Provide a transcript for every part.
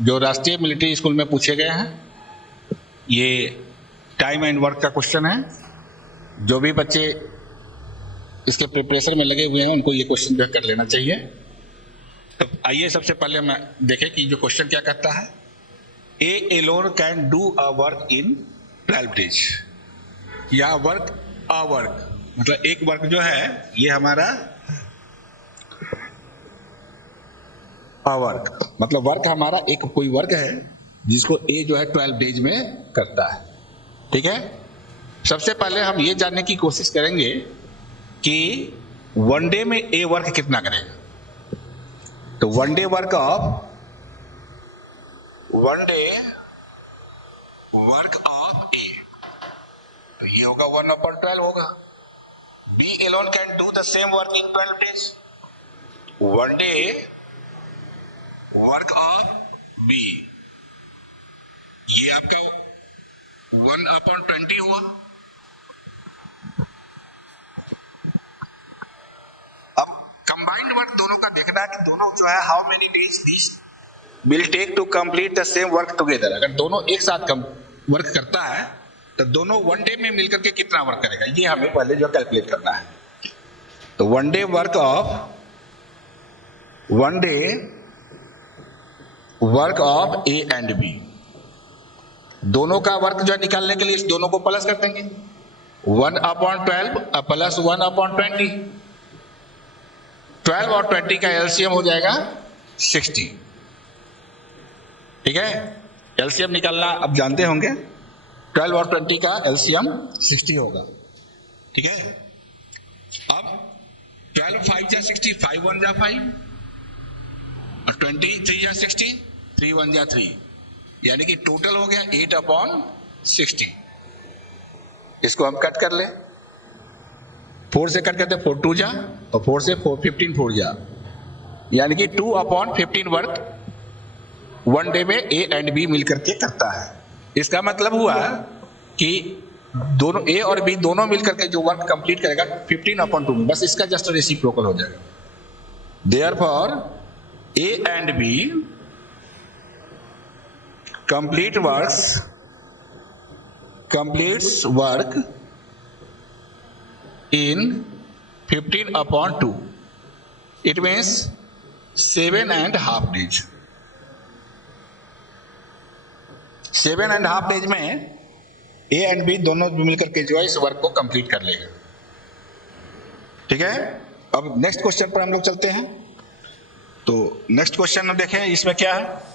जो राष्ट्रीय military school में पूछे गए हैं। ये टाइम एंड वर्क का क्वेश्चन है। जो भी बच्चे इसके प्रिपरेशन में लगे हुए हैं उनको ये क्वेश्चन जो कर लेना चाहिए। तो आइए सबसे पहले हम देखें कि जो क्वेश्चन क्या कहता है। A alone can do a work in 12 days. या वर्क अ वर्क मतलब एक वर्क जो है ये हमारा अ वर्क मतलब वर्क हमारा एक कोई वर्क है जिसको ए जो है 12 डेज में करता है। ठीक है, सबसे पहले हम ये जानने की कोशिश करेंगे कि वन डे में ए वर्क कितना करेगा। तो one day work of A तो ये होगा 1/12 होगा। B alone can do the same work in 12 days. One day work of B ये आपका 1/20 हुआ। अब कंबाइंड वर्क दोनों का देखना है कि दोनों जो है how many days this will take to complete the same work together. अगर दोनों एक साथ वर्क करता है तो दोनों वन डे में मिलकर के कितना वर्क करेगा ये हमें पहले जो कैलकुलेट करना है। तो one day work of A and B दोनों का वर्क जो है निकालने के लिए इस दोनों को प्लस कर देंगे। 1/12 प्लस 1/20 12 और 20 का एलसीएम हो जाएगा 60। ठीक है, एलसीएम निकालना अब जानते होंगे। 12 और 20 का एलसीएम 60 होगा। ठीक है, अब 12 5 जा 60 5 1 जा 5 और 20 3 जा 60 3 1 जा 3 यानी कि टोटल हो गया 8/60। इसको हम कट कर ले 4 से कट करते 4 2 जा और 4 से 15 4 जा यानी कि 2/15 वर्क वन डे में ए एंड बी मिलकर के करता है। इसका मतलब हुआ कि दोनों ए और बी दोनों मिलकर के जो वर्क कंप्लीट करेगा 15/2 में बस इसका जस्ट रेसिप्रोकल हो जाएगा। Therefore A and B completes work in 15/2. It means 7.5 days। 7.5 days में ए एंड बी दोनों मिलकर के जो है इस वर्क को कंप्लीट कर लेगा। ठीक है, अब नेक्स्ट क्वेश्चन पर हम लोग चलते हैं। तो नेक्स्ट क्वेश्चन देखें इसमें क्या है।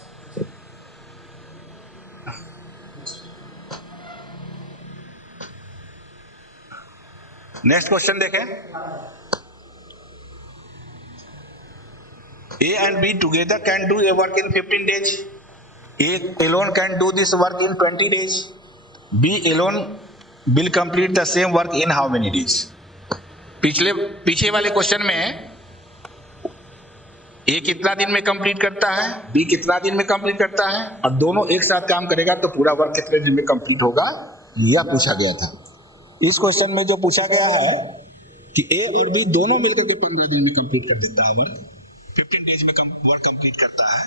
नेक्स्ट क्वेश्चन देखें। A and B together can do a work in 15 days. A alone can do this work in 20 days. B alone will complete the same work in how many days. पीछे वाले question में ए कितना दिन में complete करता है, B कितना दिन में कंप्लीट करता है और दोनों एक साथ काम करेगा तो पूरा वर्क कितने दिन में कंप्लीट होगा यह पूछा गया था। इस क्वेश्चन में जो पूछा गया है कि ए और बी दोनों मिलकर के 15 दिन में कंप्लीट कर देता है वर्क, 15 डेज में वर्क कंप्लीट करता है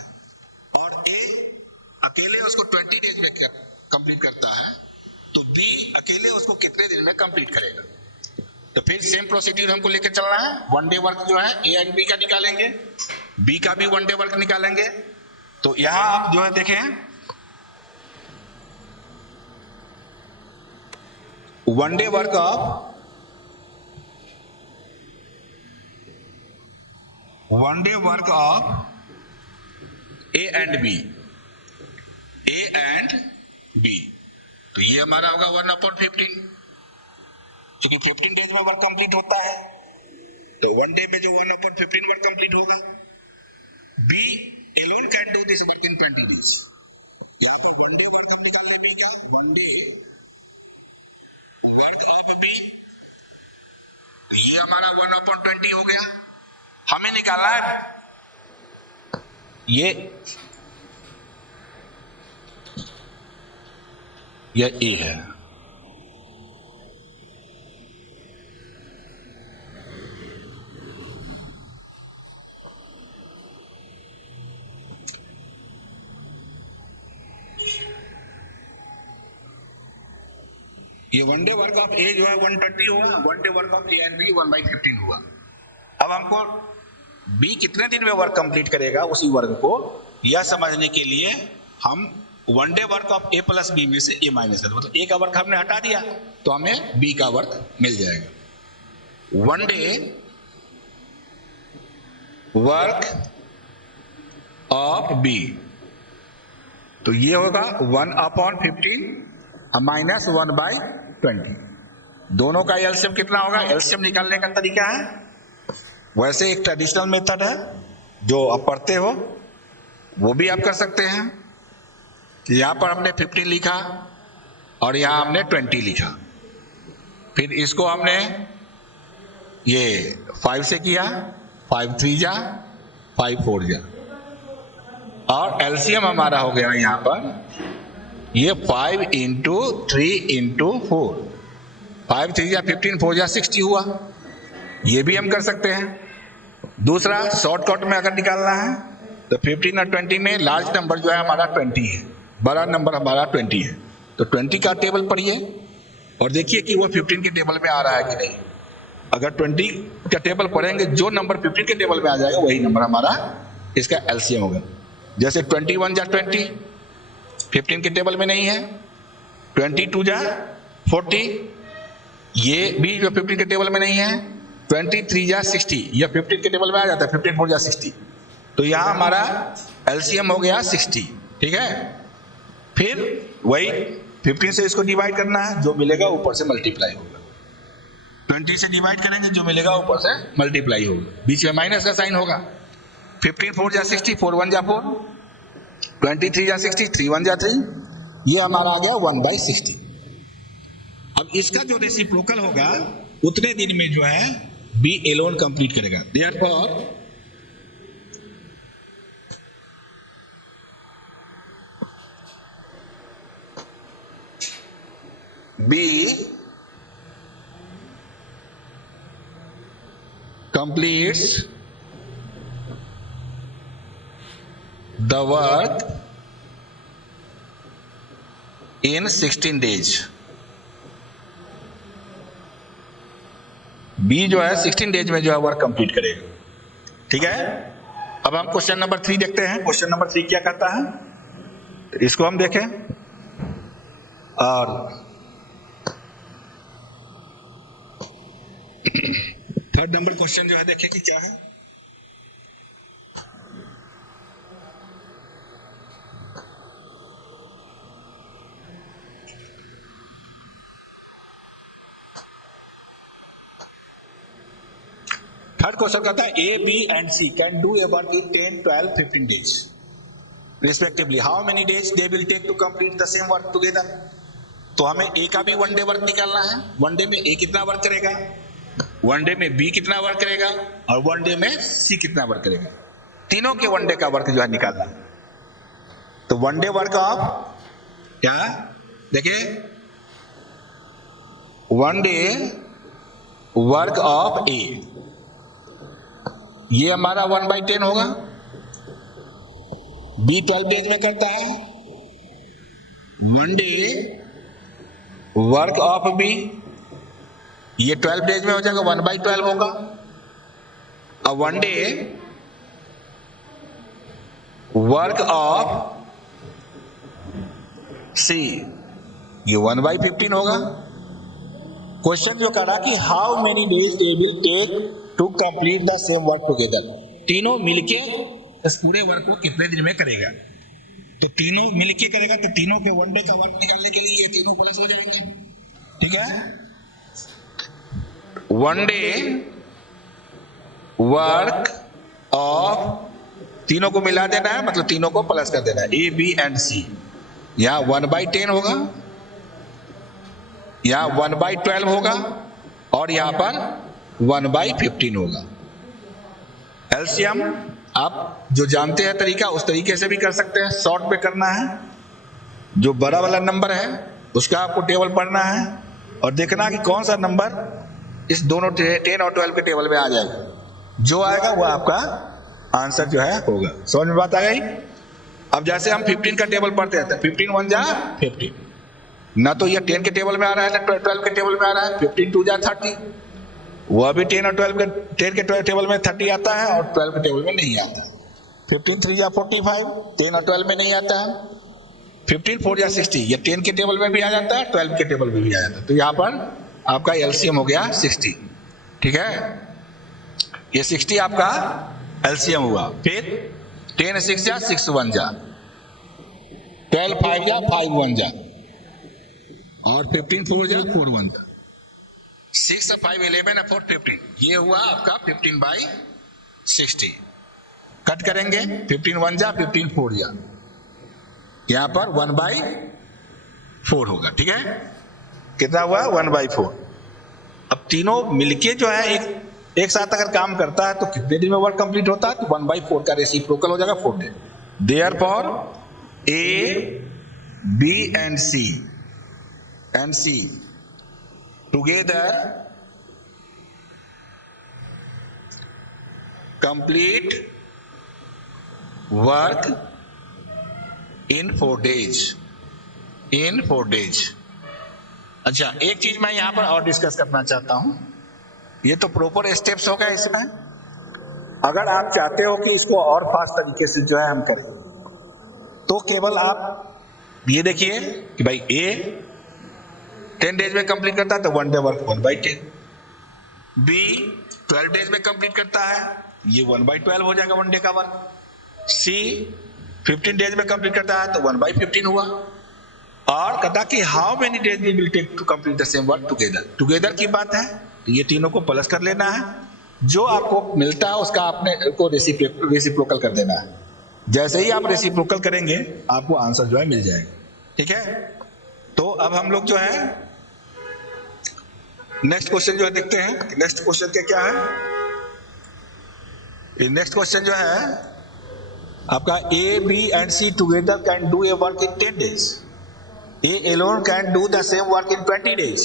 और ए अकेले उसको 20 डेज में कंप्लीट करता है तो बी अकेले उसको कितने दिन में कंप्लीट करेगा। तो फिर सेम प्रोसीड्यूर हमको लेकर चलना है। वन डे वर्क जो है ए एंड बी का निकालेंगे, बी का भी वन डे वर्क निकालेंगे। तो यहां आप जो है देखें one day work of A and B तो ये हमारा होगा 1/15 क्योंकि 15 डेज में वर्क कंप्लीट होता है तो वन डे में जो 1/15 वर्क कंप्लीट होगा। B alone can do this work in 20 days. यहां पर वन डे वर्क हम निकाल ले बी का। One day work of B ये हमारा 1/20 हो गया। हमें निकालना है ये ए है। ये one day work of A जो है 120 हुआ, one day work of A and B 1/15 हुआ। अब हमको बी कितने दिन में वर्क कंप्लीट करेगा उसी वर्ग को यह समझने के लिए हम one day work of A plus B में से ए माइनस कर, मतलब ए का वर्क हमने हटा दिया तो हमें बी का वर्क मिल जाएगा। One day work of B, तो ये होगा 1/15 माइनस 1/20। दोनों का एलसीएम कितना होगा? एलसीएम निकालने का तरीका है वैसे एक ट्रेडिशनल मेथड है जो आप पढ़ते हो वो भी आप कर सकते हैं। यहां पर हमने 15 लिखा और यहां हमने 20 लिखा, फिर इसको हमने ये 5 से किया, 5 3 जा 5 4 जा, और एलसीएम हमारा हो गया यहां पर ये 5 इंटू 3 इंटू 4, 5 3 जा 15 4 जा 60 हुआ। ये भी हम कर सकते हैं। दूसरा शॉर्टकट में अगर निकालना है तो 15 और 20 में लार्ज नंबर जो है हमारा 20 है, बड़ा नंबर हमारा 20 है, तो 20 का टेबल पढ़िए और देखिए कि वो 15 के टेबल में आ रहा है कि नहीं। अगर 20 का टेबल पढ़ेंगे जो नंबर 15 के टेबल में आ जाएगा वही नंबर हमारा इसका एलसीएम होगा। जैसे 21 जा 20 15 के टेबल में नहीं है, 22 जा 40 ये भी जो 15 के टेबल में नहीं है, 23 जा 60 यह 15 के टेबल में आ जाता है, 15 4 जा 60, तो यहां हमारा एलसीएम हो गया 60। ठीक है, फिर वही 15 से इसको डिवाइड करना है, जो मिलेगा ऊपर से मल्टीप्लाई होगा। 20 से डिवाइड करेंगे, जो मिलेगा ऊपर से मल्टीप्लाई होगा, बीच में माइनस का साइन होगा। 15 4 जा 60, 4 1 जा 4, 23 जा 60, 3 1 जा 3, ये हमारा आ गया 1/60। अब इसका जो रेसिप्रोकल होगा उतने दिन में जो है बी एलोन कंप्लीट करेगा। Therefore B completes the work in 16 days। B जो है 16 डेज में जो है वर्क कंप्लीट करेगा। ठीक है, अब हम क्वेश्चन नंबर 3 देखते हैं। क्वेश्चन नंबर 3 क्या कहता है, तो इसको हम देखें। और थर्ड नंबर क्वेश्चन जो है देखें कि क्या है। थर्ड क्वेश्चन कहता है A B and C can do a work in 10 12 15 days respectively, how many days they will take to complete the same work together. तो हमें ए का भी वन डे वर्क निकालना है। वन डे में ए कितना वर्क करेगा, वन डे में बी कितना वर्क करेगा, और वन डे में सी कितना वर्क करेगा। तीनों के वन डे का वर्क जो है निकालना। तो वन डे वर्क ऑफ क्या, देखिए वन डे वर्क ऑफ ए, ये हमारा 1/10 होगा। बी 12 डेज में करता है। One day work of B ये 12 डेज में हो जाएगा, 1/12 होगा। और one day work of C ये 1/15 होगा। क्वेश्चन जो करा कि how many days they will take to complete the same work together, तीनों मिलके इस पूरे वर्क को कितने दिन में करेगा। तो तीनों मिलके करेगा तो तीनों के वन डे का वर्क निकालने के लिए ये तीनों प्लस हो जाएंगे। ठीक है, वन डे वर्क ऑफ, तीनों को मिला देना है, मतलब तीनों को प्लस कर देना है, ए बी एंड सी। यहां 1/10 होगा, यहां 1/12 होगा, और यहां पर 1/15 होगा। एलसीएम आप जो जानते हैं तरीका, उस तरीके से भी कर सकते हैं। शॉर्ट पे करना है, जो बड़ा वाला नंबर है उसका आपको टेबल पढ़ना है और देखना कि कौन सा नंबर इस दोनों 10 और 12 के टेबल में आ जाएगा। जो आएगा वो आपका आंसर जो है होगा। समझ में बात आ गई। अब जैसे हम 15 का टेबल पढ़ते हैं तो 15 1 जा 15, ना तो ये 10 के टेबल में आ रहा है ना 12 के टेबल में आ रहा है। 15 2 जा 30, वह भी 10 और 12 के 10 के टेबल में 30 आता है और 12 के टेबल में नहीं आता। 15 3 जा 45, 10 और 12 में नहीं आता है। 15 4 जा 60, ये 10 के टेबल में भी आ जाता है, 12 के टेबल में भी आ जाता है। तो यहाँ पर आपका एलसीएम हो गया 60, ठीक है। ये 60 आपका एलसीएम हुआ। फिर 10 6 जा 6 1 जा, 12 5 जा 5 1 जा, और 15 4 जा 4 1 जा, 6 5 11 4 15, ये हुआ आपका 15/60। कट करेंगे 15 1 जा 15 4 जा, यहां पर 1/4 होगा, ठीक है। कितना हुआ 1/4। अब तीनों मिलके जो है एक साथ अगर काम करता है तो कितने दिन में वर्क कंप्लीट होता है, तो 1/4 का रेसिप्रोकल हो जाएगा 4 day. Therefore A, B and C together complete work in 4 days। अच्छा, एक चीज मैं यहां पर और डिस्कस करना चाहता हूं। ये तो प्रॉपर स्टेप्स हो गए इसमें। अगर आप चाहते हो कि इसको और फास्ट तरीके से जो है हम करें, तो केवल आप ये देखिए कि भाई A 10 डेज में कंप्लीट करता है तो 1 डे वर्क 1/10, B 12 डेज में कंप्लीट करता है, ये 1/12 हो जाएगा 1 डे का वर्क, C 15 डेज में कंप्लीट करता है तो 1/15 हुआ। और कहता कि how many days we will take to complete the same work together की बात है, तो ये तीनों को प्लस कर लेना है, जो आपको मिलता है उसका आपने को रेसिप्रोकल कर देना है। जैसे ही आप रेसिप्रोकल करेंगे आपको आंसर जो है मिल जाएगा, ठीक है। तो अब हम लोग जो है नेक्स्ट क्वेश्चन जो है देखते हैं। नेक्स्ट क्वेश्चन क्या है? नेक्स्ट क्वेश्चन जो है आपका A, B and C together can do a work in 10 days. A alone can do the same work in 20 days.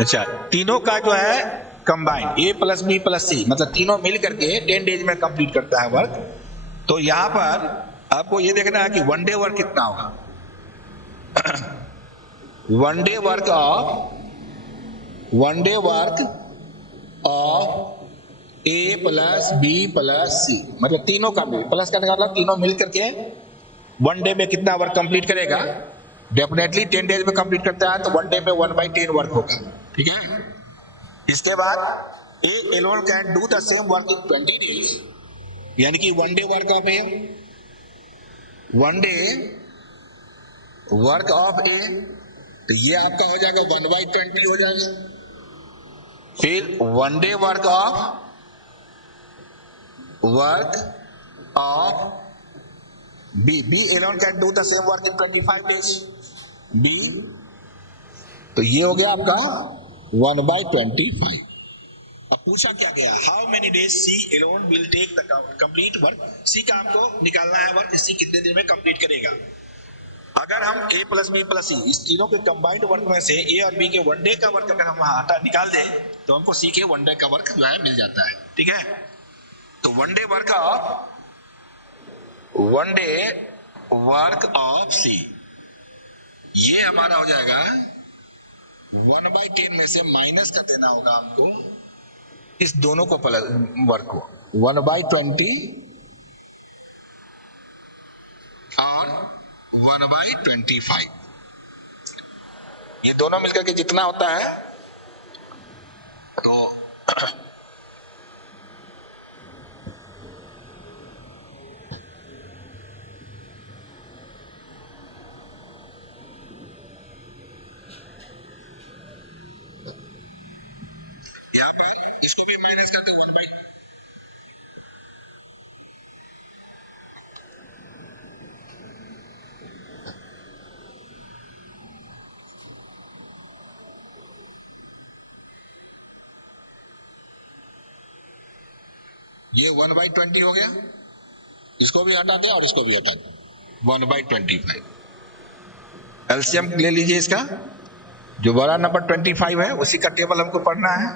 अच्छा, तीनों का जो है combine A plus B plus C, मतलब तीनों मिल करके 10 डेज में कंप्लीट करता है वर्क। तो यहां पर आपको ये देखना है कि 1 डे वर्क कितना होगा। 1 day work of A plus B plus C, मतलब तीनों का मिल प्लस करने का मतलब तीनों मिल करके 1 डे में कितना वर्क कंप्लीट करेगा। डेफिनेटली 10 डेज में कंप्लीट करता है तो 1 डे में 1/10 वर्क होगा, ठीक है। इसके बाद A alone can do the same work in 20 days, यानी कि 1 day work of A, 1 day work of A, तो ये आपका हो जाएगा 1/20 हो जाएगा। फिर 1 day work of B alone can do the same work in 25 days, B, तो ये हो गया आपका 1/25। अब पूछा क्या गया, how many days C alone will take the complete work, C का हमको निकालना है वर्क, C कितने दिन में कंप्लीट करेगा। अगर हम A plus B plus C इस तीनों के कंबाइंड वर्क में से A और B के 1 डे का वर्क अगर हम निकाल दें तो हमको C के 1 डे का वर्क जो है मिल जाता है, ठीक है। तो 1 डे वर्क ऑफ C, ये हमारा हो जाएगा 1/10 में से माइनस कर देना होगा हमको इस दोनों को प्लस वर्क को 1/20 और 1/25, ये दोनों मिलकर के जितना होता है तो इसको भी माइनस कर दो 1/, ये 1/20 हो गया, इसको भी हटा दे और इसको भी हटा दे 1/25। एलसीएम ले लीजिए इसका, जो बड़ा नंबर 25 है उसी का टेबल हमको पढ़ना है,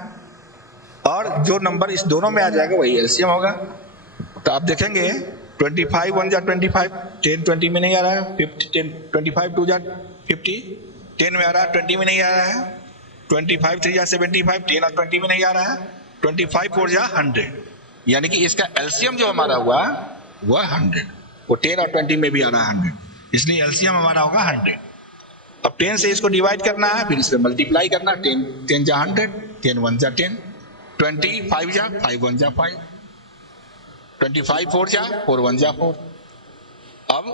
और जो नंबर इस दोनों में आ जाएगा वही एलसीएम होगा। तो आप देखेंगे 25 1 जा 25, 10 20 में नहीं आ रहा है, 50 10 25 2 जा 50, 10 में आ रहा है, 20 में नहीं आ रहा है, 25 3 जा 75, 10 और 20 में नहीं आ रहा है, 25 4 जा 100, यानी कि इसका एलसीएम जो हमारा हुआ वह 100, वो 10 और 20 में भी आ रहा है 100, इसलिए एलसीएम हमारा होगा 100। अब 10 से इसको डिवाइड करना है, फिर इससे मल्टीप्लाई करना, 10 जा 100, 10 1 जा 10, 20 5 जा 5 1 जा 5, 25 4 जा 4 1 जा 4। अब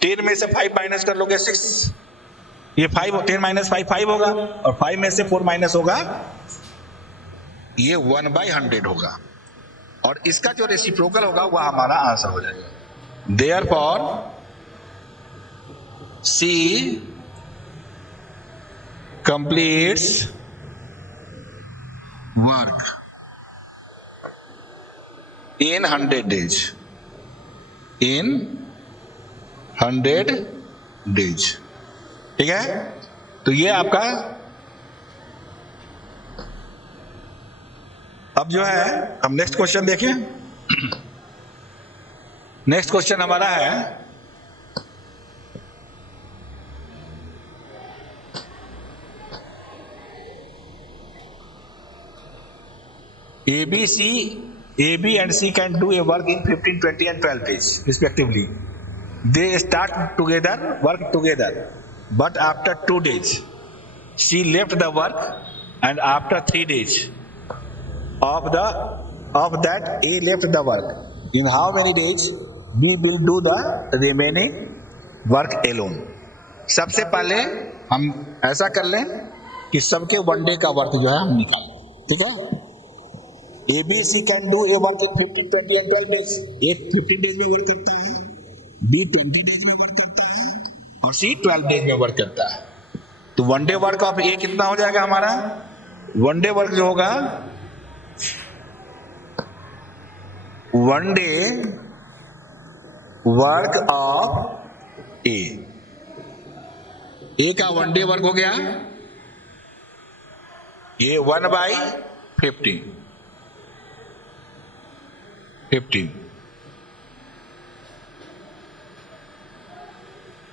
10 में से 5 माइनस कर लोगे 6, ये 5 10 माइनस 5 5 होगा, और 5 में से 4 माइनस होगा ये 1/100 होगा, और इसका जो रेसिप्रोकल होगा वह हमारा आंसर हो जाएगा। Therefore C completes work in 100 days. In 100 days, ठीक है। तो ये आपका अब जो है हम नेक्स्ट क्वेश्चन देखें। नेक्स्ट क्वेश्चन हमारा है A, B and C can do a work in 15, 20 and 12 days respectively. They start together, work together, but after 2 days, C left the work, and after 3 days of that A left the work. In how many days B will do the remaining work alone? सबसे पहले हम ऐसा कर लें कि सबके 1 day का work जो है हम निकालें, ठीक है। ABC can do a work in 15, 20 and 12 days. A 15 days में वर्क करता है, B 20 डेज में वर्क करता है, और C 12 डेज में वर्क करता है। तो 1 डे वर्क ऑफ A कितना हो जाएगा हमारा? 1 डे वर्क जो होगा, 1 डे वर्क ऑफ A का 1 डे वर्क हो गया ये 1/50, 15,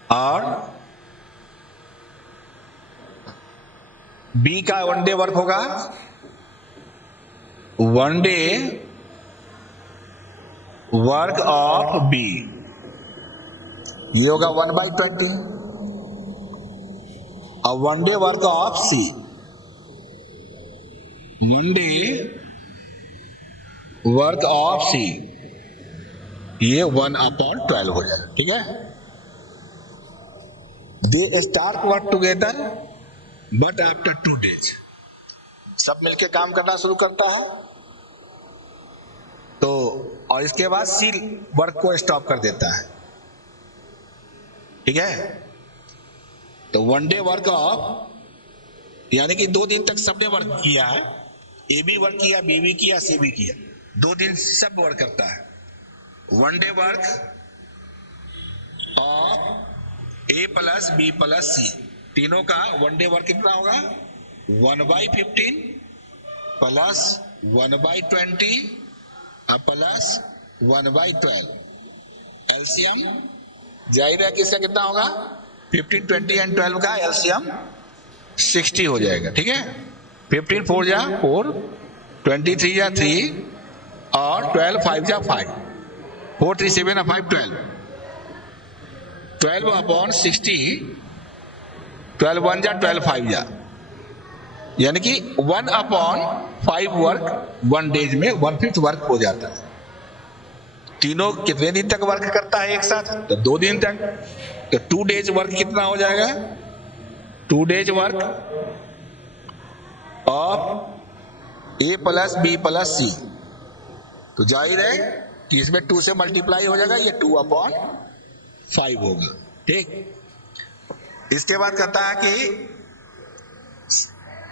और B का 1 डे वर्क होगा 1 डे वर्क ऑफ B, ये होगा 1/20, और 1 day work of C, 1 day work of C, ये 1/12 हो जाएगा, ठीक है। They start work together but after 2 days, सब मिलके काम करना शुरू करता है, तो और इसके बाद C वर्क को स्टॉप कर देता है, ठीक है। तो 1 डे वर्क ऑफ, यानी कि 2 दिन तक सबने वर्क किया है, ए भी वर्क किया, बी भी किया, सी भी किया, 2 दिन सब वर्क करता है। 1 day work of A plus B plus C, तीनों का 1 डे वर्क कितना होगा? 1/15 प्लस 1/20 प्लस 1/12। एलसीएम जाहिर है कि इसका कितना होगा? 15, 20 एंड 12 का एलसीएम 60 हो जाएगा, ठीक है। 15 4 जा 4, 23 जा 3, और 12 5 जा 5, 4 3 7 और 5 12, 12/60, 12 1 जा 12 5 जा, यानी कि 1/5 वर्क 1 डेज में 1/5 वर्क हो जाता है। तीनों कितने दिन तक वर्क करता है एक साथ? तो 2 दिन तक। तो 2 डेज वर्क कितना हो जाएगा? 2 days work of A plus B plus C, तो जाहिर है कि इसमें 2 से मल्टीप्लाई हो जाएगा, ये 2/5 होगा, ठीक। इसके बाद कहता है कि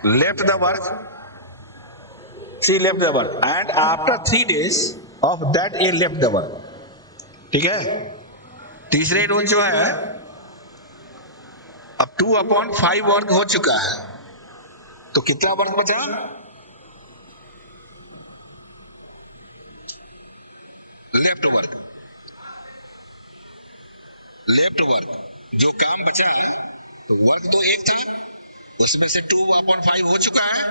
left the work, C left the work and after 3 days of that A left the work, ठीक है। तीसरे रूल जो है, अब 2/5 वर्क हो चुका है, तो कितना वर्क बचा? लेफ्ट वर्क, लेफ्ट वर्क जो काम बचा तो वर्क तो एक था, उसमें से 2/5 हो चुका है,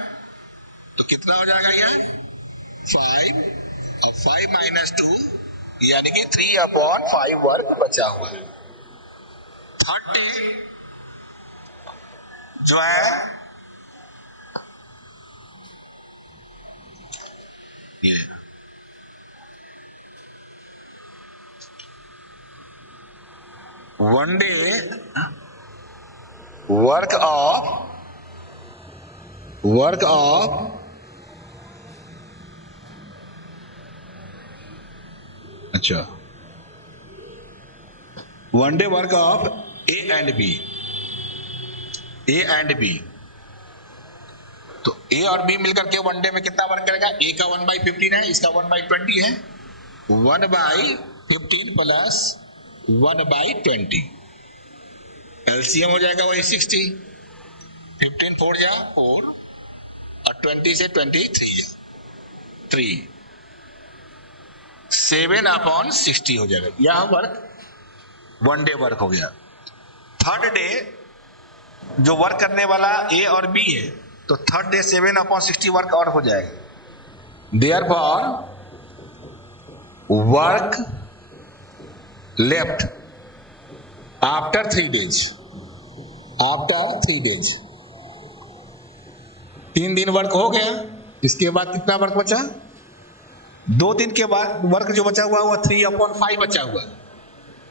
तो कितना हो जाएगा ये 5, और 5 माइनस 2 यानी कि 3/5 वर्क बचा हुआ है। थर्ड डे जो है ये वन डे वर्क ऑफ अच्छा one day work of A and B. तो ए और बी मिलकर के वन डे में कितना वर्क करेगा? ए का 1/15 है, इसका 1/20 है, 1/15 प्लस 1/20 एलसीएम हो जाएगा वही 60। 15 4 जा 4 और 20 से 23 जा 3, 7/60 हो जाएगा। यह वर्क वन डे वर्क हो गया। थर्ड डे जो वर्क करने वाला ए और बी है, तो थर्ड डे 7/60 वर्क और हो जाएगा। Therefore work left after 3 days, 3 दिन वर्क हो गया। इसके बाद कितना वर्क बचा? 2 दिन के बाद वर्क जो बचा हुआ 3/5 बचा हुआ,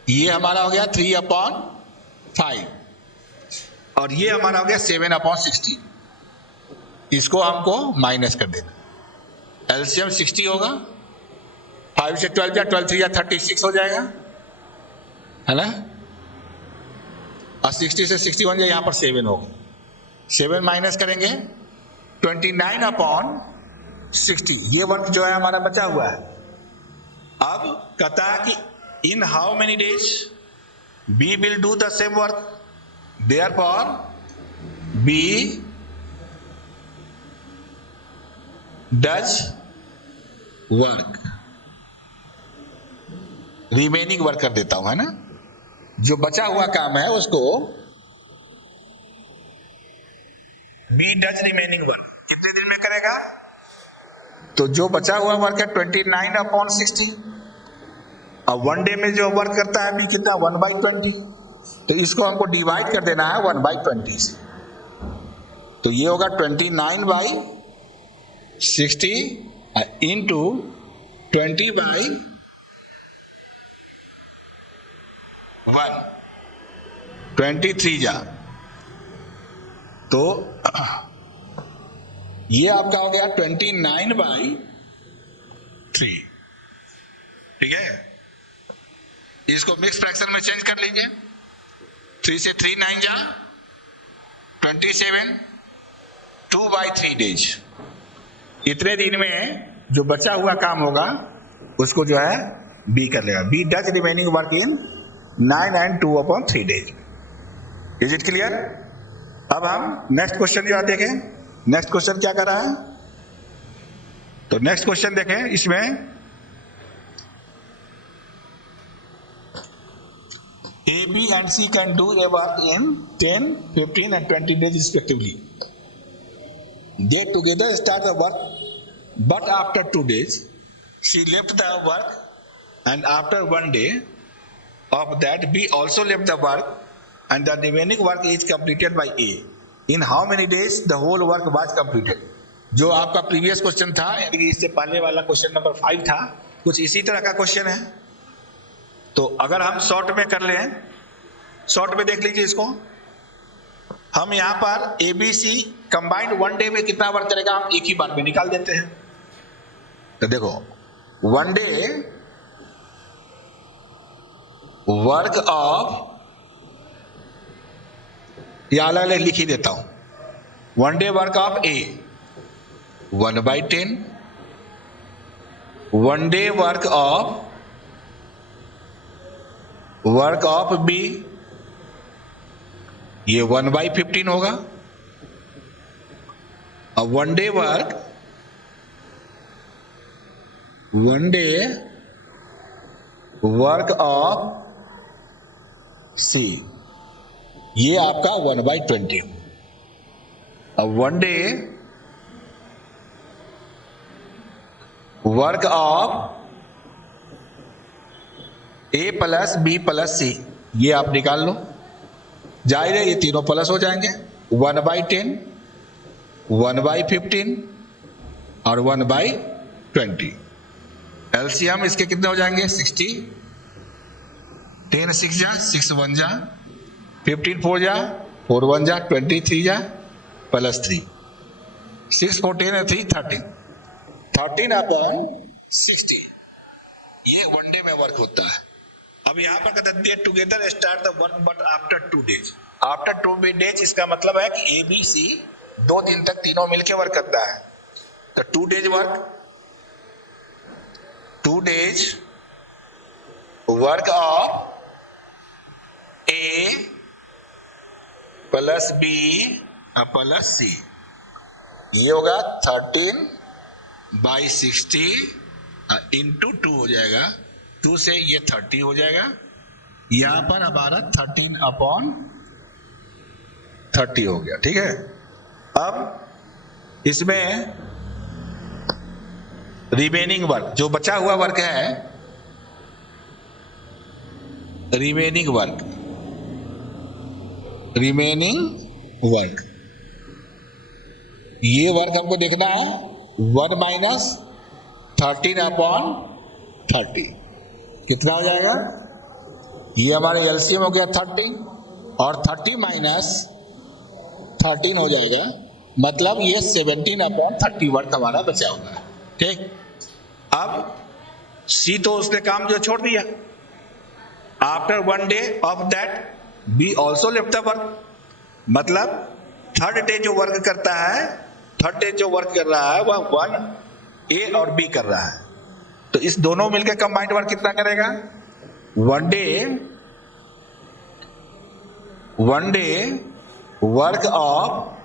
ये हमारा हो गया 3/5 और ये हमारा हो गया 7/60। इसको हमको माइनस कर देना, एलसीएम 60 होगा, 5 से 12 जा 12 3 जा 36 हो जाएगा, है ना, और 60 से 61 जा यहां पर 7 होगा। 7 माइनस करेंगे 29/60, ये वर्क जो है हमारा बचा हुआ है। अब कहता है कि in how many days B will do the same work, therefore B does work, remaining work कर देता हूं, है ना, जो बचा हुआ काम है उसको बी डज रिमेनिंग वर्क कितने दिन में करेगा? तो जो बचा हुआ वर्क है 29/60 और वन डे में जो वर्क करता है बी कितना 1/20, तो इसको हमको डिवाइड कर देना है 1/20 से, तो ये होगा 29/60 इंटू 20/1, 23 जा, तो ये आपका हो गया 29/3। ठीक है, इसको मिक्स फ्रैक्शन में चेंज कर लीजिए, 3 से 3 9 जा 27, 2/3 डेज। इतने दिन में जो बचा हुआ काम होगा उसको जो है बी कर लेगा। B does remaining work in 9 and 2/3 days. Is it clear? अब हम नेक्स्ट क्वेश्चन जो देखें, नेक्स्ट क्वेश्चन क्या कर रहा है, तो नेक्स्ट क्वेश्चन देखें, इसमें A, B and C can do a work in 10, 15 and 20 days respectively. They together start the work, but after 2 days, C left the work, and after 1 day of that, B also left the work, and the remaining work is completed by A. In how many days the whole work was completed? जो आपका previous question था, यानी कि इससे पहले वाला question number 5 था, कुछ इसी तरह का क्वेश्चन है। तो अगर हम शॉर्ट में कर लें, शॉर्ट में देख लीजिए इसको, हम यहां पर ABC कंबाइंड 1 डे में कितना वर्क करेगा हम एक ही बार में निकाल देते हैं। तो देखो 1 डे वर्क ऑफ, या अलग लिख ही देता हूं, 1 day work of A 1/10, 1 day work of B ये 1/15 होगा, और 1 डे वर्क ऑफ C ये आपका 1/20। अब 1 day work of A plus B plus C, ये आप निकाल लो। जाहिर है ये तीनों प्लस हो जाएंगे। 1/10, 1/15 और 1/20। एलसीएम इसके कितने हो जाएंगे? 60। 10 6 जा, 6 1 जा, 15 4 जा, 4 1 जा, 23 जा, प्लस 3, 6 4 10 3 13, 13/60। ये 1 डे में वर्क होता है। अब यहां पर कहते हैं together start the work but after 2 days. After 2 days इसका मतलब है कि ए बी सी 2 दिन तक तीनों मिलकर वर्क करता है। तो 2 days work, 2 days work of A plus B plus C, ये होगा 13/60 इंटू 2 हो जाएगा। 2 से ये 30 हो जाएगा। यहां पर हमारा 13/30 हो गया। ठीक है। अब इसमें रिमेनिंग वर्क, जो बचा हुआ वर्क है, रिमेनिंग वर्क, ये वर्क हमको देखना है 1 माइनस 13/30 कितना हो जाएगा? ये हमारे एलसीएम हो गया 30 और 30 माइनस 13 हो जाएगा, मतलब ये 17/30 वर्क हमारा बचा हुआ है। ठीक। अब सी तो उसने काम जो छोड़ दिया। After 1 day of that B also left the work, मतलब 3rd डे जो वर्क करता है, 3rd डे जो वर्क कर रहा है वह 1 ए और बी कर रहा है। तो इस दोनों मिलकर कंबाइंड वर्क कितना करेगा? 1 day work of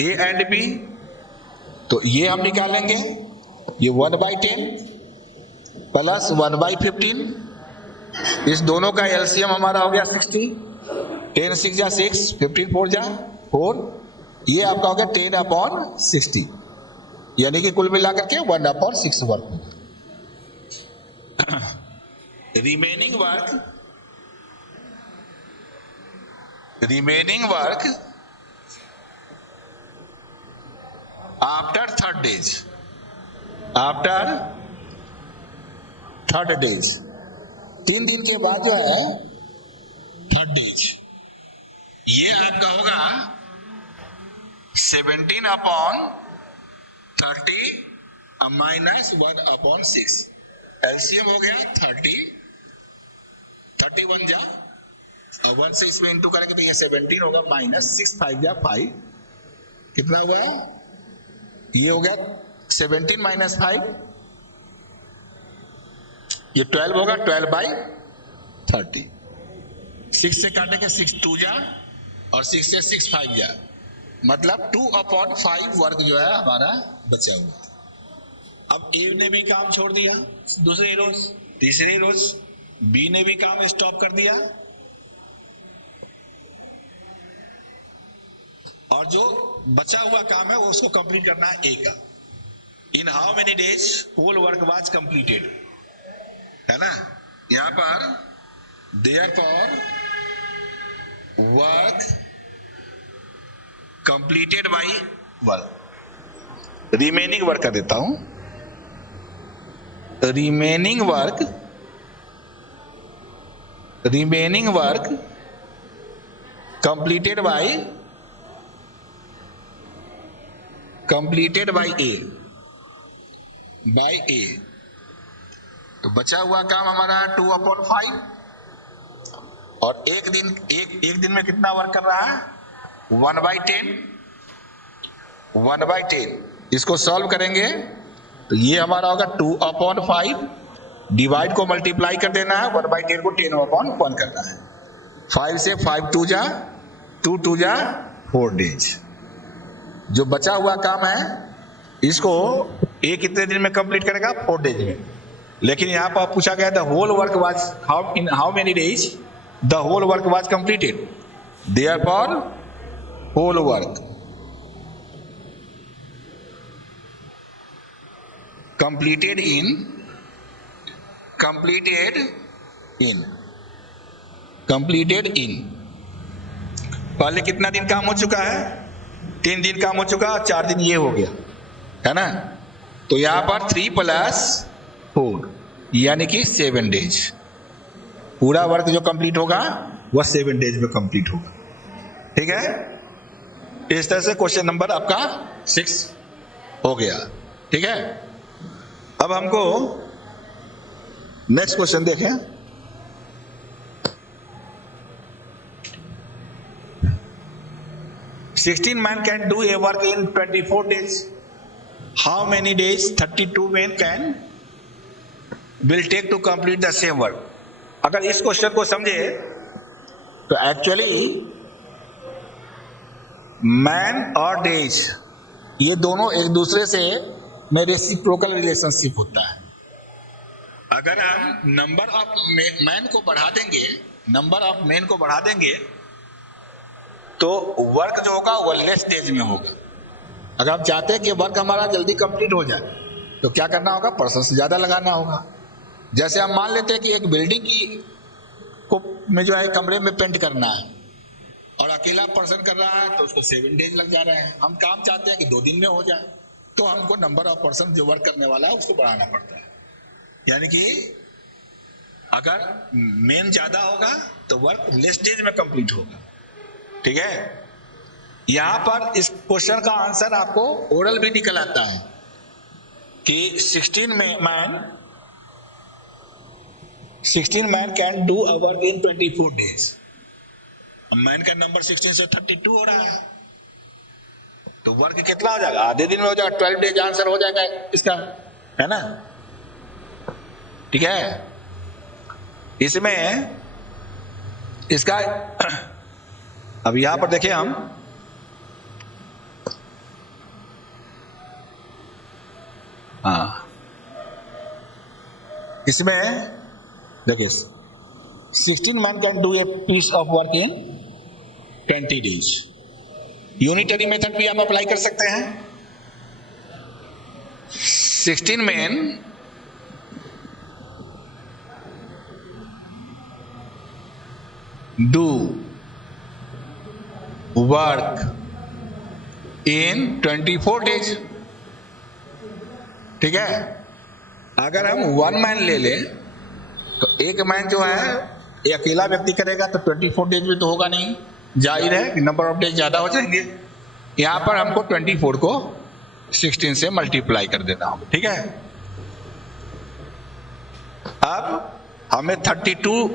A and B, तो ये हम निकालेंगे। ये 1/10 प्लस 1/15, इस दोनों का एलसीएम हमारा हो गया 60। 10 6 जा 6, 15 4 जा 4, ये आपका हो गया 10/60, यानी कि कुल मिलाकर के 1/6 वर्क होगा। Remaining work after 3rd days, after 3rd days, 3 दिन के बाद जो है 3rd डेज, ये आपका होगा 17/30 माइनस 1/6। एलसीएम हो गया 30, 31 जा और 1 से इसमें इंटू करेंगे तो ये 17 होगा, माइनस 6 5 जा 5, कितना हुआ? ये हो गया 17 माइनस 5, ये 12 होगा, 12/30। 6 से काटेंगे 6 2 जा और 6 से 6 5 जा, मतलब 2/5 वर्क जो है हमारा बचा हुआ। अब ए ने भी काम छोड़ दिया दूसरे रोज, तीसरे रोज बी ने भी काम स्टॉप कर दिया, और जो बचा हुआ काम है वो उसको कंप्लीट करना है ए का। In how many days whole work was completed, है ना। यहां पर therefore work completed by work, remaining work कर देता हूं। Remaining work completed by A, तो बचा हुआ काम हमारा 2/5, और एक दिन में कितना वर्क कर रहा है? 1/10। इसको सॉल्व करेंगे तो ये हमारा होगा 2/5, डिवाइड को मल्टीप्लाई कर देना है, 1/10 को 10/1 करना है। 5 से 5 2 जा 2 2 जा 4 डेज। जो बचा हुआ काम है इसको ए कितने दिन में कंप्लीट करेगा? 4 डेज में। लेकिन यहां पर पूछा गया था whole work was in how many days, the whole work was completed, therefore whole work completed in पहले कितना दिन काम हो चुका है, 3 दिन काम हो चुका, 4 दिन ये हो गया है ना। तो यहां पर 3 + 4 यानी कि 7 डेज, पूरा वर्क जो कंप्लीट होगा वह 7 डेज में कंप्लीट होगा। ठीक है, इस तरह से क्वेश्चन नंबर आपका 6 हो गया। ठीक है, अब हमको नेक्स्ट क्वेश्चन देखें। "16 men can do a work in 24 days. How many days 32 men will take to complete the same work?" अगर इस क्वेश्चन को समझे तो एक्चुअली मैन और डेज ये दोनों एक दूसरे से में रेसिप्रोकल रिलेशनशिप होता है। अगर हम नंबर ऑफ मैन को बढ़ा देंगे तो वर्क जो होगा वो लेस डेज में होगा। अगर हम चाहते हैं कि वर्क हमारा जल्दी कंप्लीट हो जाए तो क्या करना होगा, पर्सन ज्यादा लगाना होगा। जैसे हम मान लेते हैं कि एक बिल्डिंग को में जो है कमरे में पेंट करना है और अकेला पर्सन कर रहा है तो उसको 7 डेज लग जा रहे हैं। हम काम चाहते हैं कि 2 दिन में हो जाए, तो हमको नंबर ऑफ पर्सन जो वर्क करने वाला है उसको बढ़ाना पड़ता है। यानी कि अगर मेन ज्यादा होगा तो वर्क लेस डेज में कंप्लीट होगा। ठीक है, यहां पर इस क्वेश्चन का आंसर आपको ओरल भी निकल आता है कि 16 man can do a work in 24 days. Man का नंबर 16 से 32 हो रहा है, तो वर्क कितना हो जाएगा, आधे दिन में हो जाएगा, 12 डेज आंसर हो जाएगा इसका, है ना। ठीक है, इसमें इसका अब यहां पर देखिए हम इसमें देखिए 16 man can do a piece of work in 20 days. Unitary method भी आप अप्लाई कर सकते हैं। 16 man do work in 24 days. ठीक है, अगर हम 1 मैन ले लें तो एक मैन जो है ये अकेला व्यक्ति करेगा तो 24 डेज में तो होगा नहीं, जाहिर है कि नंबर ऑफ डेज ज्यादा हो जाएंगे। यहां पर हमको 24 को 16 से मल्टीप्लाई कर देना होगा। ठीक है, अब हमें 32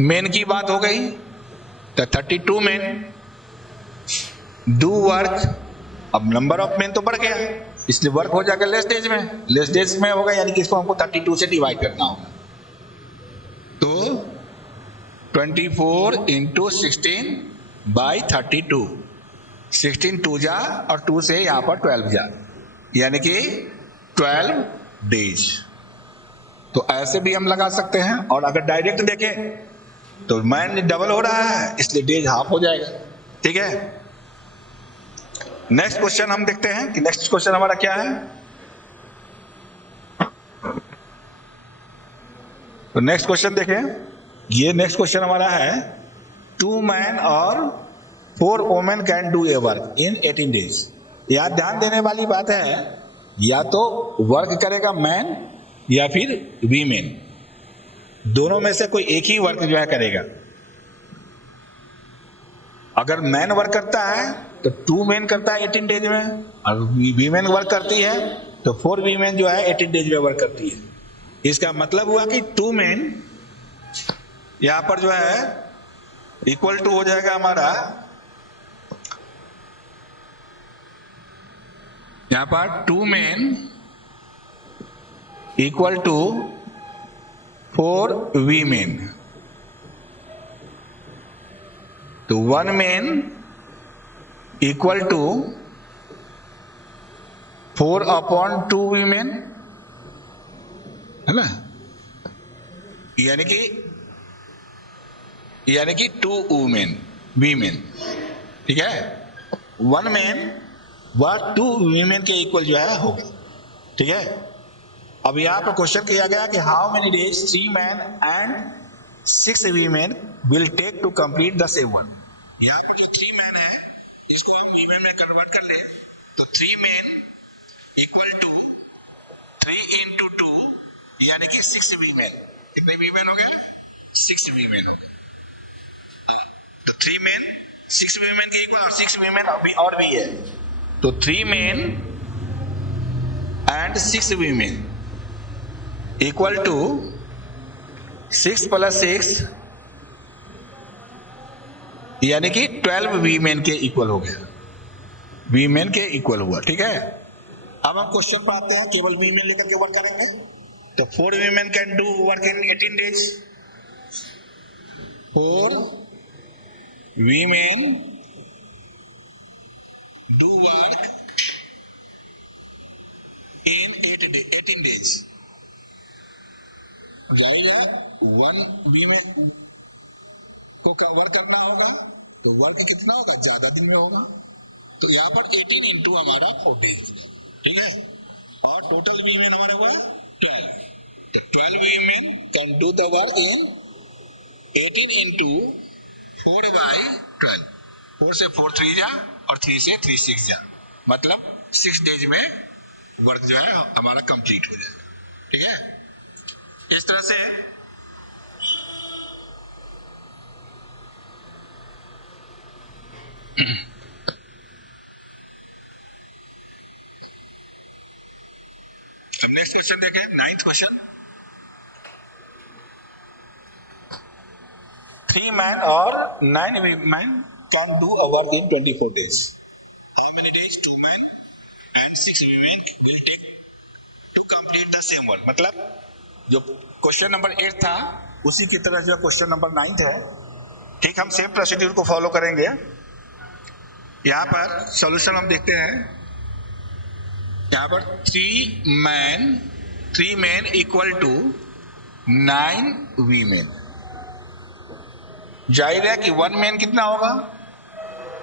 मेन की बात हो गई, तो 32 मेन डू वर्क, अब नंबर ऑफ मेन तो बढ़ गया इसलिए वर्क हो जाएगा लेस डेज में होगा, यानी कि इसको हमको 32 से डिवाइड करना होगा। तो 24 × 16/32, 16 2 जा और 2 से यहां पर 12 जा, यानी कि 12 डेज। तो ऐसे भी हम लगा सकते हैं, और अगर डायरेक्ट देखें तो मैन डबल हो रहा है इसलिए डेज हाफ हो जाएगा। ठीक है, नेक्स्ट क्वेश्चन हम देखते हैं कि नेक्स्ट क्वेश्चन हमारा क्या है। तो नेक्स्ट क्वेश्चन देखें, ये नेक्स्ट क्वेश्चन हमारा है 2 मैन और 4 women can do a work in 18 days. यहां ध्यान देने वाली बात है, या तो वर्क करेगा मैन या फिर वीमेन, दोनों में से कोई एक ही वर्क जो है करेगा। अगर मैन वर्क करता है तो 2 मैन करता है 18 डेज में, और वीमेन वर्क करती है तो 4 वीमेन जो है 18 डेज में वर्क करती है। इसका मतलब हुआ कि 2 मैन यहां पर जो है इक्वल टू हो जाएगा हमारा, यहां पर 2 मैन इक्वल टू 4 वीमेन। तो 1 मैन इक्वल टू 4/2 वीमेन, है ना। यानी कि यानी कि 2 वुमेन वीमेन, ठीक है। 1 मैन वह 2 वीमेन के इक्वल जो है होगा, ठीक है। अब यहां पर क्वेश्चन किया गया कि how many days 3 man and 6 women will take to complete the same one. यहाँ पर जो 3 मैन है इसको हम वीमेन में कन्वर्ट कर ले तो 3 मैन इक्वल टू 3 इंटू 2 यानी कि 6 वीमेन। कितने वीमेन हो गए? 6 वीमेन हो गए। तो 3 मैन 6 वीमेन के इक्वल और 6 वीमेन अभी और भी है, तो 3 man and 6 women equal to 6 plus 6 यानी कि 12 वीमेन के इक्वल हो गया, वीमेन के इक्वल हुआ, ठीक है। अब हम क्वेश्चन पर आते हैं, केवल वीमेन लेकर के वर्क करेंगे। तो 4 women can do work in 18 days. 4 women do work in 18 days. जाएगा 1 वीमेन को का वर्क करना होगा तो वर्क कितना होगा? ज्यादा दिन में होगा, तो यहाँ पर 18 इंटू हमारा 4 डेज, ठीक है। और टोटल वीमेन हमारा हुआ 12, तो 12 women can do the work in 18 into 4 by 12। 4 से 4 3 जा और 3 से 3 6 जा, मतलब 6 डेज में वर्क जो है हमारा कंप्लीट हो जाएगा, ठीक है। इस तरह से अब नेक्स्ट क्वेश्चन देखें, 9th क्वेश्चन। 3 मैन और 9 women can do a work in 24 days. How many days 2 man and 6 women will take to complete the same work. मतलब जो क्वेश्चन नंबर 8 था उसी की तरह जो क्वेश्चन नंबर 9 है, ठीक, हम सेम प्रोसीड्यूर को फॉलो करेंगे। यहाँ पर सॉल्यूशन हम देखते हैं। यहाँ पर 3 मैन इक्वल टू 9 वीमेन। जाहिर है कि 1 मैन कितना होगा?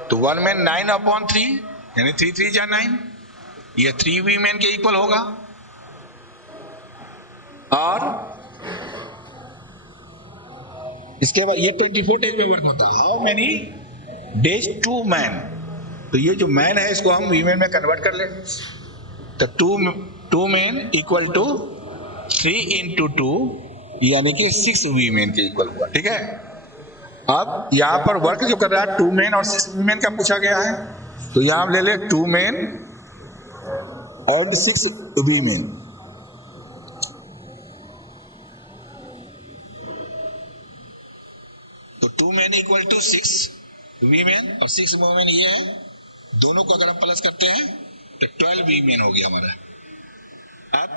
तो 1 मैन 9/3 यानी 3 3 जा 9, ये 3 वीमेन के इक्वल होगा। और इसके बाद ये 24 डेज में वर्क होता है। हाउ मेनी डेज 2 मैन, तो ये जो मैन है इसको हम वीमेन में कन्वर्ट कर ले, तो 2 मैन इक्वल टू 3 इंटू 2 यानी कि 6 वीमेन के इक्वल हुआ, ठीक है। अब यहां पर वर्क जो कर रहा है 2 मैन और 6 वीमेन का पूछा गया है, तो यहां ले ले 2 मैन और 6 वीमेन। तो 2 मैन इक्वल टू 6 वीमेन और 6 वुमेन ये है, दोनों को अगर हम प्लस करते हैं तो 12 वीमेन हो गया हमारा। अब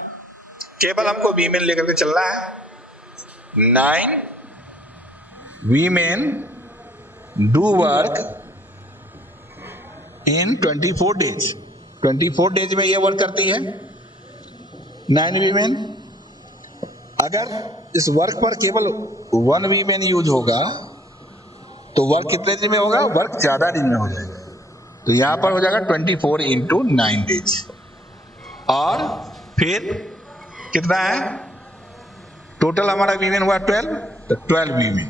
केवल हमको वीमेन लेकर के चलना है। 9 women do work in 24 days. 24 days में ये वर्क करती है 9 वीमेन। अगर इस वर्क पर केवल 1 वीमेन यूज होगा तो वर्क कितने दिन में होगा? वर्क ज्यादा दिन में हो जाएगा, तो यहां पर हो जाएगा 24 इंटू 9 डेज। और फिर कितना है टोटल हमारा वीमेन हुआ 12, तो 12 women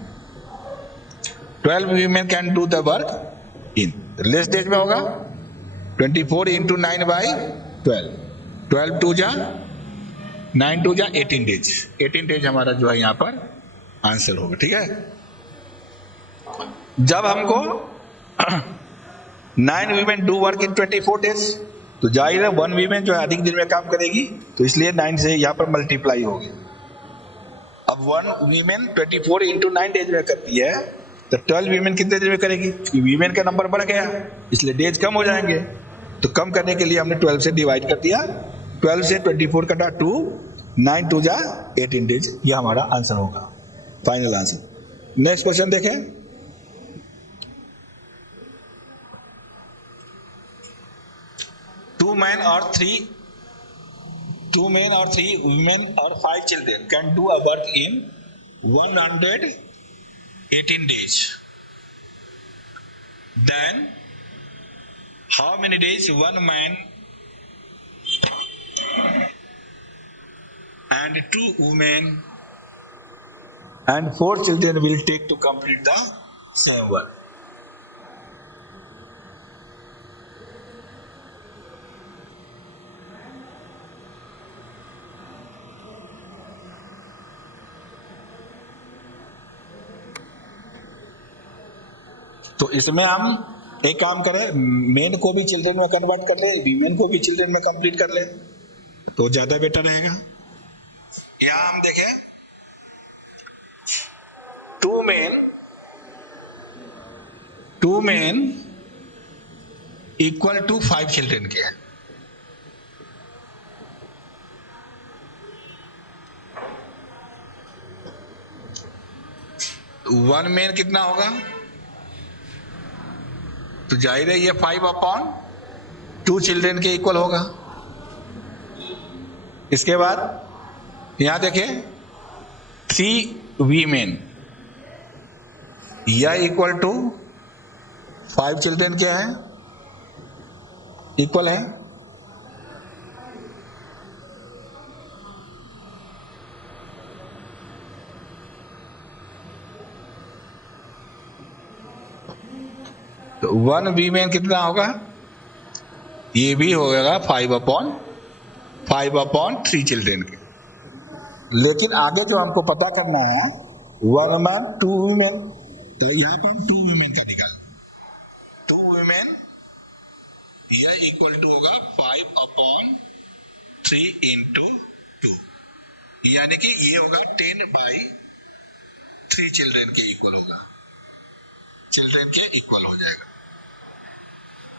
12 women can do the work in less days में होगा 24 इंटू 9 बाई 12, 12 2 जा 9 2 जा 18 डेज। 18 डेज हमारा जो है यहाँ पर आंसर होगा, ठीक है। जब हमको 9 women do work in 24 days, तो जाहिर है 1 वीमेन जो है अधिक दिन में काम करेगी, तो इसलिए 9 से यहाँ पर मल्टीप्लाई होगी। अब 1 वीमेन 24 इंटू 9 डेज में करती है, तो 12 वीमेन कितने दिन में करेगी? वीमेन का नंबर बढ़ गया इसलिए डेज कम हो जाएंगे, तो कम करने के लिए हमने 12 से डिवाइड कर दिया। 12 से 24 कटा 2, 9 2 जा 18 डेज, ये हमारा आंसर होगा, फाइनल आंसर। नेक्स्ट क्वेश्चन देखें। Two men or three women or 5 children can do a work in 100 18 days. Then how many days one man and 2 women and 4 children will take to complete the same work? तो इसमें हम एक काम कर रहे हैं, main को भी चिल्ड्रन में कन्वर्ट कर ले, वीमेन को भी चिल्ड्रन में कंप्लीट कर ले, तो ज्यादा बेटर रहेगा। यहां हम देखें 2 men इक्वल टू 5 चिल्ड्रन के हैं। वन मैन कितना होगा? तो जाहिर है ये 5/2 चिल्ड्रन के इक्वल होगा। इसके बाद यहां देखें 3 वीमेन, यह इक्वल टू 5 चिल्ड्रन क्या है? इक्वल है। तो 1 वीमेन कितना होगा? ये भी होगा 5/3 चिल्ड्रन के। लेकिन आगे जो हमको पता करना है 1 मैन 2 वीमेन, तो यहां पर हम 2 वीमेन का निकाल, 2 वीमेन यह इक्वल टू होगा 5/3 इंटू 2, यानी कि ये होगा 10/3 चिल्ड्रन के इक्वल होगा, चिल्ड्रन के इक्वल हो जाएगा।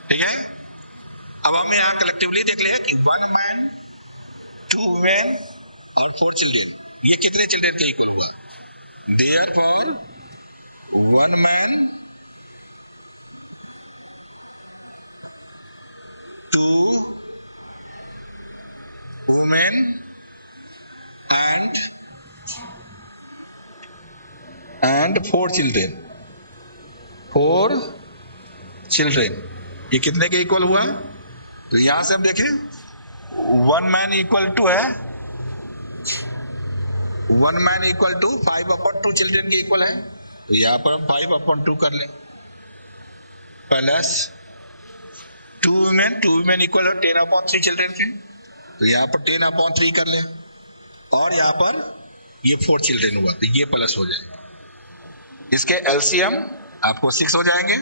ठीक है। अब हम यहां कलेक्टिवली देख ले कि 1 मैन 2 वुमेन और 4 चिल्ड्रन, ये कितने चिल्ड्रन के इक्वल हुआ? Therefore 1 man 2 women and 4 children, 4 children, ये कितने के इक्वल हुआ? तो यहां से हम देखें 1 मैन इक्वल टू है 1 मैन इक्वल टू 5/2 चिल्ड्रन के इक्वल है, तो यहां पर हम 5/2 कर लें, प्लस 2 वुमेन इक्वल है 10/3 चिल्ड्रन के, तो यहां पर 10/3 कर लें, और यहां पर ये 4 चिल्ड्रन हुआ, तो ये प्लस हो जाएगा। इसके एलसीएम आपको 6 हो जाएंगे,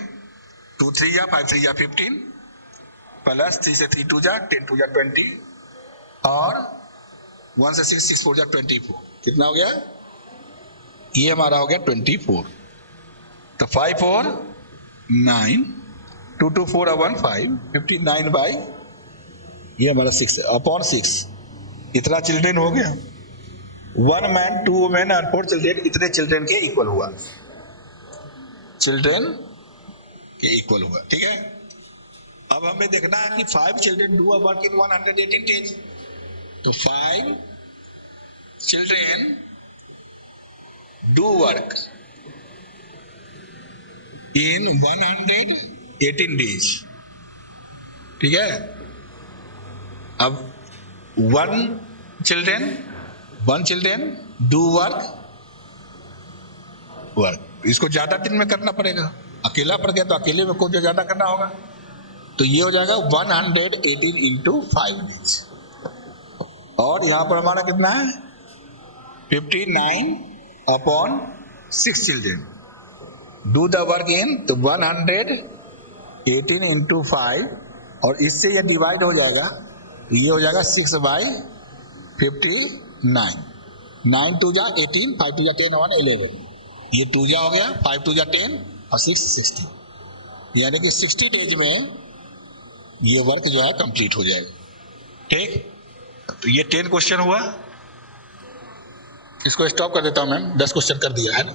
2 3 या 5 3 या 15, प्लस 3 से 3 2 जा 10 2 जा 20, और 1 से 6 6 4 जा 24, कितना हो गया? ये हमारा हो गया 24। तो 5 4 9 2 2 4 1 5 59 बाई ये हमारा 6 अपॉन 6, इतना चिल्ड्रन हो गया। 1 मैन 2 वुमेन और 4 चिल्ड्रन, इतने चिल्ड्रन के इक्वल हुआ, चिल्ड्रन के इक्वल हुआ। ठीक है। अब हमें देखना है कि 5 children do a work in 118 days, तो 5 children do work in 118 days. ठीक है। अब 1 चिल्ड्रन डू वर्क, इसको ज्यादा दिन में करना पड़ेगा, अकेला पड़ गया तो अकेले में को ज्यादा करना होगा, तो ये हो जाएगा 118 इंटू 5 डेज, और यहां पर हमारा कितना है 59/6 children do the work in, तो 118 इंटू 5, और इससे ये डिवाइड हो जाएगा, ये हो जाएगा 6/59, 9 2 जा 18, 5 2 जा 10 1 11, ये 2 जा हो गया, 5 2 जा 10 और 6 60, यानी कि 60 डेज में ये वर्क जो है कंप्लीट हो जाएगा। ठीक। तो ये 10 क्वेश्चन हुआ, इसको स्टॉप कर देता हूं मैम, 10 क्वेश्चन कर दिया है ना।